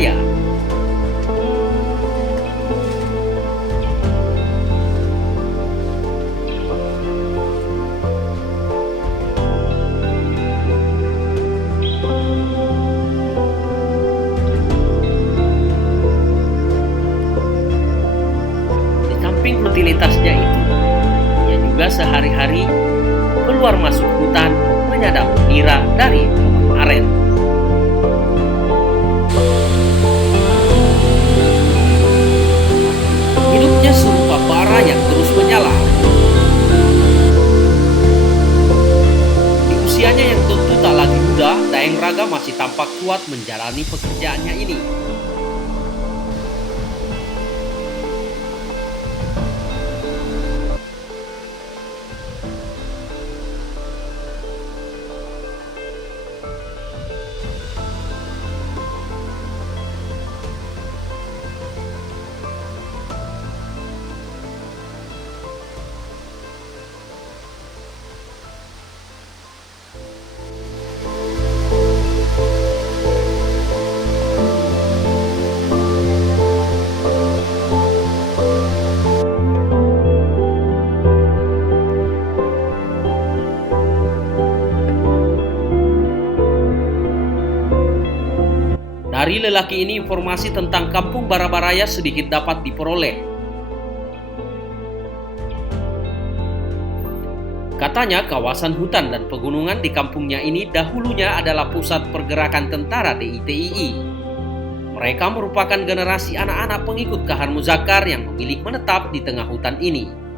Raya. Di samping rutinitasnya itu, ia juga sehari-hari keluar masuk hutan menyadap nira dari pohon aren. Hidupnya serupa bara yang terus menyala. Di usianya yang tentu tak lagi muda, Daeng Raga masih tampak kuat menjalani pekerjaannya ini. Dari lelaki ini informasi tentang kampung Barabaraya sedikit dapat diperoleh. Katanya kawasan hutan dan pegunungan di kampungnya ini dahulunya adalah pusat pergerakan tentara DITII. Mereka merupakan generasi anak-anak pengikut Kahar Muzakkar yang memilih menetap di tengah hutan ini.